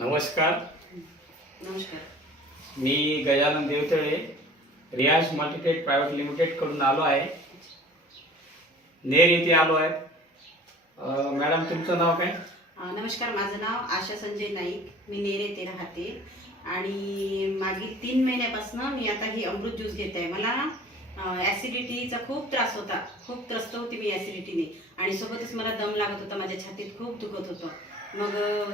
नमस्कार नमस्कार मी गजानन देवतळे रियाज मल्टीटेट प्रायव्हेट लिमिटेडकडून आलो आहे नेर येथे आलो आहे मॅडम तुमचं नाव काय नमस्कार माझं नाव आशा संजय नाईक मी नेर येथे राहते आणि मागील तीन महिन्यापासून मी आता ही अमृत ज्यूस घेत आहे मला ॲसिडिटीचा खूप त्रास होता खूप त्रस्त होती मी ॲसिडिटीने आणि सोबतच मला दम लागत होता माझ्या छातीत खूप दुखत होतं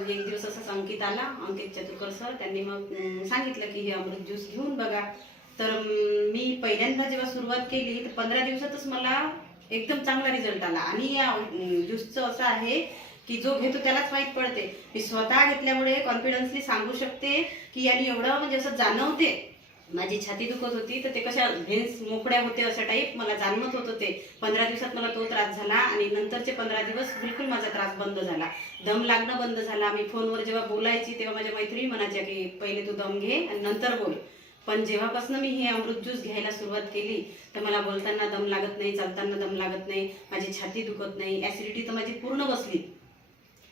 मग एक दिवस असा अंकित आला अंकित चतुरकर सर त्यांनी मग सांगितलं की हे अमृत ज्यूस घेऊन बघा तर मी पहिल्यांदा जेव्हा सुरुवात केली तर पंधरा दिवसातच मला एकदम चांगला रिझल्ट आला आणि या ज्यूसचं असं आहे की जो घेतो त्यालाच वाईट पडते मी स्वतः घेतल्यामुळे कॉन्फिडन्सली सांगू शकते की यांनी एवढं म्हणजे असं जाणवते माझी छाती दुखत होती तर ते कशा व्हेन्स मोकळ्या होते अशा टाईप मला जाणवत होतं ते पंधरा दिवसात मला तो त्रास झाला आणि नंतरचे पंधरा दिवस बिलकुल माझा त्रास बंद झाला दम लागणं बंद झाला मी फोनवर जेव्हा बोलायची तेव्हा माझ्या मैत्रिणी म्हणायच्या की पहिले तू दम घे आणि नंतर बोल पण जेव्हापासून मी हे अमृत ज्यूस घ्यायला सुरुवात केली तर मला बोलताना दम लागत नाही चालताना दम लागत नाही माझी छाती दुखत नाही ऍसिडिटी तर माझी पूर्ण बसली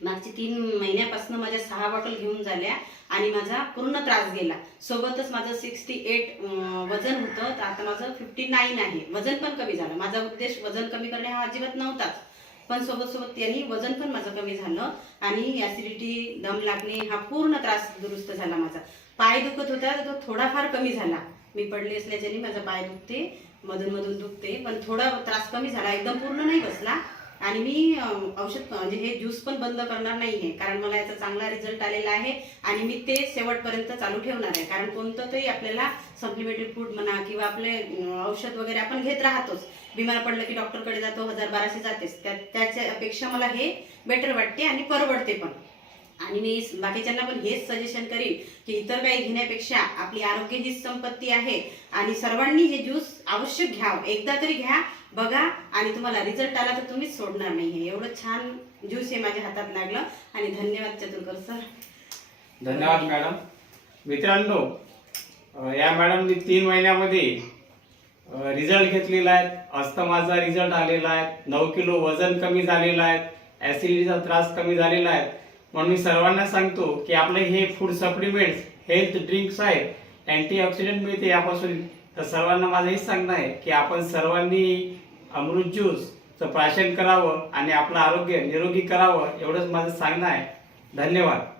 मागची तीन महिन्यापासून माझ्या सहा बॉटल घेऊन झाल्या आणि माझा पूर्ण त्रास गेला सोबतच माझं सिक्स्टी एट वजन होतं तर आता माझं फिफ्टी नाईन आहे वजन पण कमी झालं माझा उद्देश वजन कमी करणे हा अजिबात नव्हताच पण सोबत सोबत त्यांनी वजन पण माझं कमी झालं आणि ऍसिडिटी दम लागणे हा पूर्ण त्रास दुरुस्त झाला माझा पाय दुखत होता तो थोडाफार कमी झाला मी पडले असल्याच्याने माझा पाय दुखते मधून मधून दुखते पण थोडा त्रास कमी झाला एकदम पूर्ण नाही बसला आणि मी औषध म्हणजे हे ज्यूस पण बंद करणार नाही आहे कारण मला याचा चांगला रिझल्ट आलेला आहे आणि मी ते शेवटपर्यंत चालू ठेवणार आहे कारण कोणतं तरी आपल्याला सप्लिमेंटरी फूड म्हणा किंवा आपले औषध वगैरे आपण घेत राहतोच बिमार पडलं की डॉक्टरकडे जातो हजार बाराशे जातेच त्याच्या अपेक्षा मला हे बेटर वाटते आणि परवडते पण आणि मी बाकीच्यांना पण हेच सजेशन करीन की इतर काही घेण्यापेक्षा आपली आरोग्य ही संपत्ती आहे आणि सर्वांनी हे ज्यूस अवश्य घ्याव एकदा तरी घ्या बघा आणि तुम्हाला रिझल्ट आला तर तुम्हीच सोडणार नाही एवढं छान ज्यूस हे माझ्या हातात लागलं आणि धन्यवाद चतुरकर सर धन्यवाद मॅडम मित्रांनो या मॅडमनी तीन महिन्यामध्ये रिझल्ट घेतलेला आहे अस्तमाचा रिझल्ट आलेला आहे नऊ किलो वजन कमी झालेलं आहे ऍसिडिटीचा त्रास कमी झालेला आहे म्हणून मी सर्वांना सांगतो की आपले हे फूड सप्लिमेंट्स हेल्थ ड्रिंक्स आहेत अँटीऑक्सिडंट मिळते यापासून तर सर्वांना माझं हेच सांगणं आहे की आपण सर्वांनी अमृत ज्यूसचं प्राशन करावं आणि आपलं आरोग्य निरोगी करावं एवढंच माझं सांगणं आहे धन्यवाद